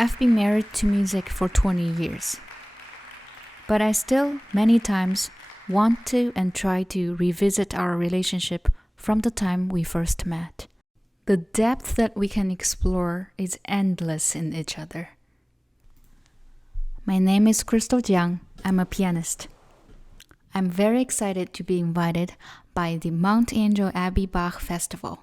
I've been married to music for 20 years, but I still, many times, want to and try to revisit our relationship from the time we first met. The depth that we can explore is endless in each other. My name is Crystal Jiang. I'm a pianist. I'm very excited to be invited by the Mount Angel Abbey Bach Festival.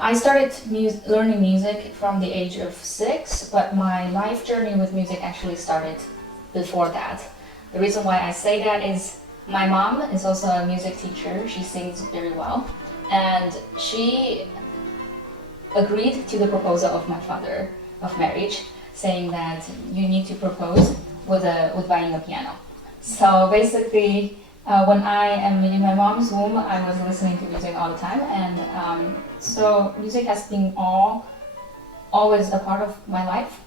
I started learning music from the age of 6, but my life journey with music actually started before that. The reason why I say that is my mom is also a music teacher. She sings very well, and she agreed to the proposal of my father of marriage, saying that you need to propose with buying a piano. So basically, when I am in my mom's womb, I was listening to music all the time, and so music has been always a part of my life.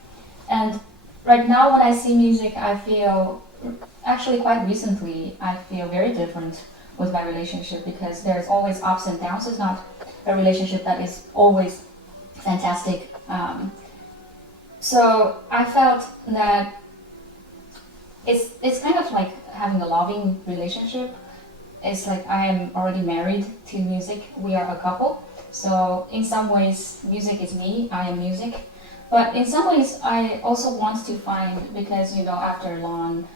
And right now, when I see music, I feel, actually quite recently, I feel very different with my relationship because there's always ups and downs. It's not a relationship that is always fantastic. So I felt that it's kind of like having a loving relationship. It's like I am already married to music. We are a couple. So in some ways, music is me. I am music. But in some ways, I also want to find, because after long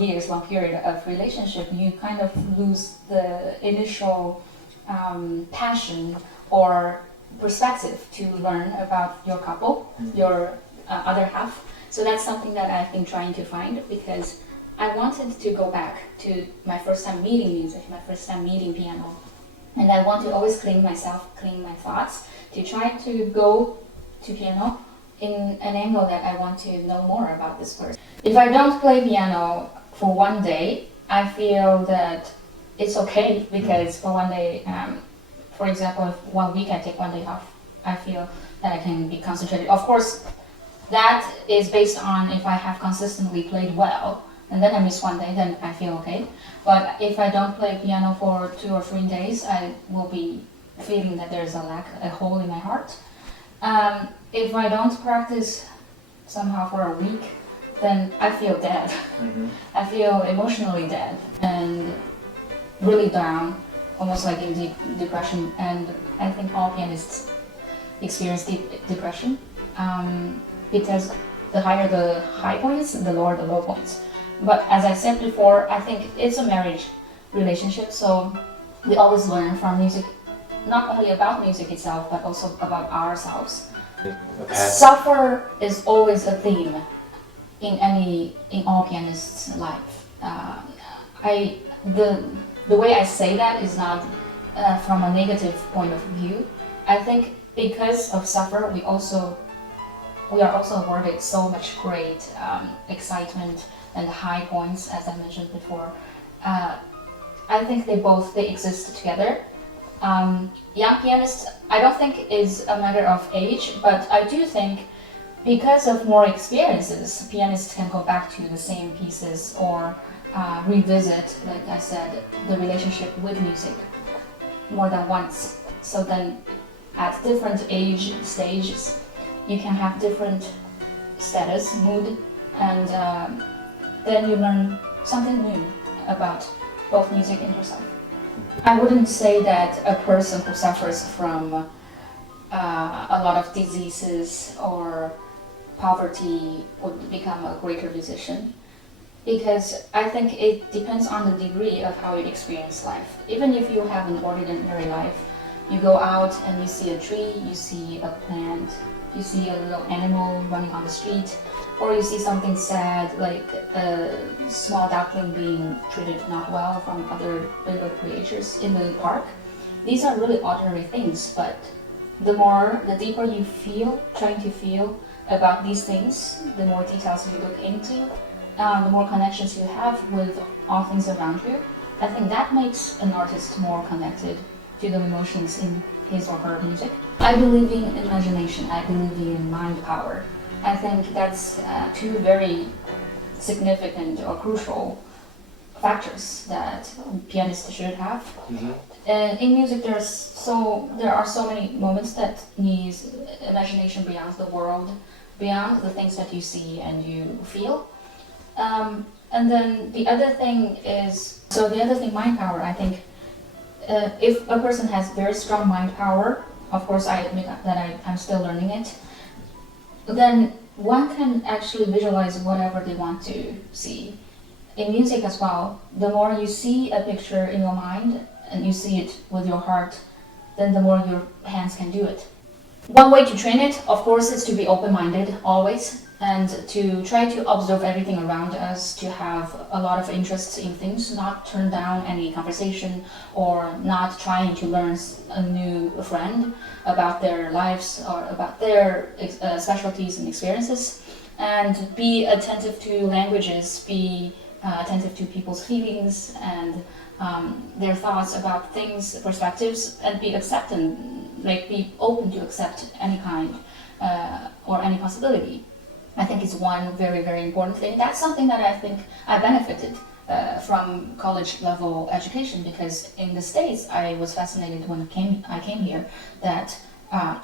years, long period of relationship, you kind of lose the initial passion or perspective to learn about your couple, your other half. So that's something that I've been trying to find, because I wanted to go back to my first time meeting music, my first time meeting piano. And I want to always clean my thoughts, to try to go to piano in an angle that I want to know more about this person. If I don't play piano for one day, I feel that it's okay, because for one day, for example, if 1 week I take 1 day off, I feel that I can be concentrated. Of course, that is based on if I have consistently played well, and then I miss 1 day, then I feel okay. But if I don't play piano for 2 or 3 days, I will be feeling that there's a hole in my heart. If I don't practice somehow for a week, then I feel dead. Mm-hmm. I feel emotionally dead and really down, almost like in deep depression. And I think all pianists experience deep depression, because the higher the high points, the lower the low points. But as I said before, I think it's a marriage relationship, so we always learn from music, not only about music itself, but also about ourselves. Okay. Suffer is always a theme in all pianists' life. The way I say that is not from a negative point of view. I think because of suffer, we are also awarded so much great excitement and high points, as I mentioned before. I think they exist together. Young pianists, I don't think is a matter of age, but I do think because of more experiences, pianists can go back to the same pieces or revisit, like I said, the relationship with music more than once. So then at different age stages, you can have different status, mood, and then you learn something new about both music and yourself. I wouldn't say that a person who suffers from a lot of diseases or poverty would become a greater musician. Because I think it depends on the degree of how you experience life. Even if you have an ordinary life, you go out and you see a tree, you see a plant, you see a little animal running on the street, or you see something sad like a small duckling being treated not well from other bigger creatures in the park. These are really ordinary things, but the deeper you feel, trying to feel about these things, the more details you look into, the more connections you have with all things around you. I think that makes an artist more connected to the emotions in his or her music. I believe in imagination, I believe in mind power. I think that's two very significant or crucial factors that pianists should have. In music, there are so many moments that need imagination beyond the world, beyond the things that you see and you feel. And then the other thing, mind power. I think if a person has very strong mind power, of course I admit that I'm still learning it, then one can actually visualize whatever they want to see. In music as well, the more you see a picture in your mind and you see it with your heart, then the more your hands can do it. One way to train it, of course, is to be open-minded always, and to try to observe everything around us, to have a lot of interests in things, not turn down any conversation or not trying to learn a new friend about their lives or about their specialties and experiences, and be attentive to languages, be attentive to people's feelings and their thoughts about things, perspectives, and be open to accept any kind or any possibility. I think is one very, very important thing. That's something that I think I benefited from college level education, because in the States I was fascinated when I came here that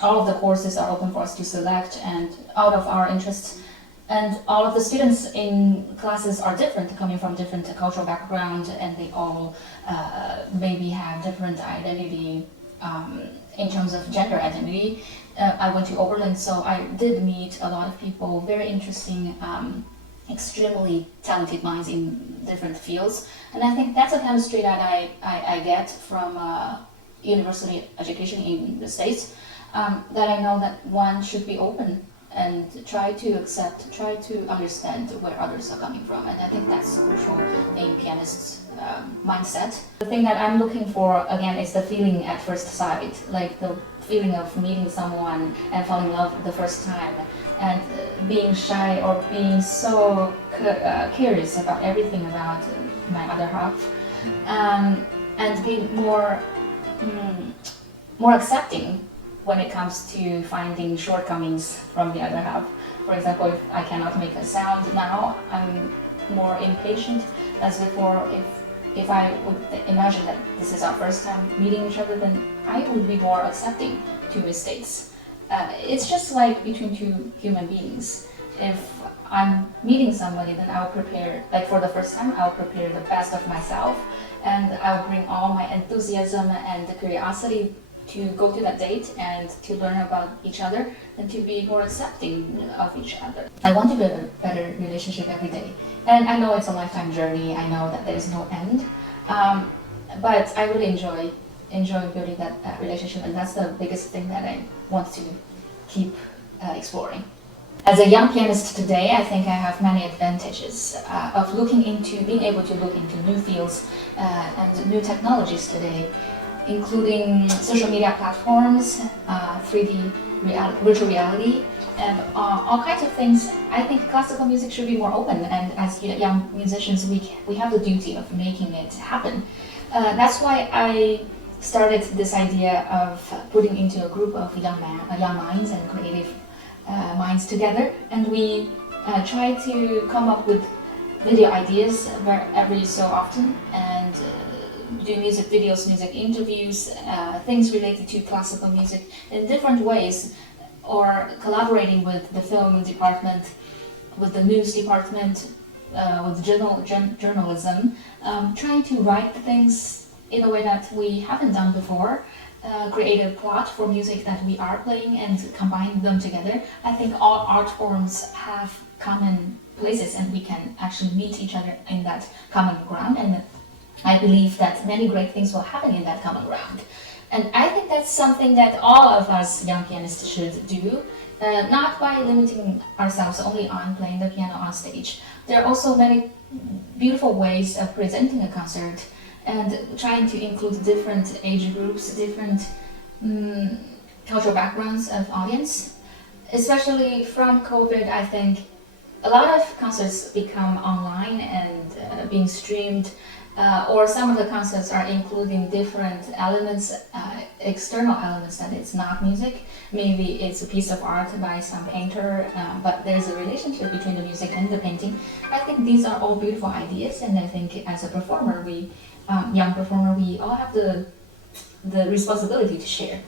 all of the courses are open for us to select and out of our interests. And all of the students in classes are different, coming from different cultural background, and they all maybe have different identity in terms of gender identity. I went to Oberlin, so I did meet a lot of people, very interesting, extremely talented minds in different fields. And I think that's a chemistry that I get from university education in the States, that I know that one should be open and try to accept, try to understand where others are coming from. And I think that's crucial in pianists' mindset. The thing that I'm looking for, again, is the feeling at first sight, like the feeling of meeting someone and falling in love the first time, and being shy or being so curious about everything about my other half, and being more accepting when it comes to finding shortcomings from the other half. For example, if I cannot make a sound now, I'm more impatient as before. If I would imagine that this is our first time meeting each other, then I would be more accepting to mistakes. It's just like between two human beings. If I'm meeting somebody, then I'll prepare, like for the first time, I'll prepare the best of myself, and I'll bring all my enthusiasm and curiosity to go to that date and to learn about each other and to be more accepting of each other. I want to build a better relationship every day. And I know it's a lifetime journey, I know that there is no end, but I really enjoy building that relationship, and that's the biggest thing that I want to keep exploring. As a young pianist today, I think I have many advantages of being able to look into new fields and new technologies today, including social media platforms, 3D virtual reality, and all kinds of things. I think classical music should be more open, and as young musicians, we have the duty of making it happen. That's why I started this idea of putting into a group of young minds and creative minds together, and we try to come up with video ideas every so often, and do music videos, music interviews, things related to classical music in different ways, or collaborating with the film department, with the news department, with journalism, trying to write things in a way that we haven't done before, create a plot for music that we are playing and combine them together. I think all art forms have common places and we can actually meet each other in that common ground, and I believe that many great things will happen in that common ground. And I think that's something that all of us young pianists should do, not by limiting ourselves only on playing the piano on stage. There are also many beautiful ways of presenting a concert and trying to include different age groups, different cultural backgrounds of audience. Especially from COVID, I think a lot of concerts become online and being streamed, or some of the concerts are including different elements, external elements that it's not music. Maybe it's a piece of art by some painter, but there's a relationship between the music and the painting. I think these are all beautiful ideas, and I think as a performer, young performer, we all have the responsibility to share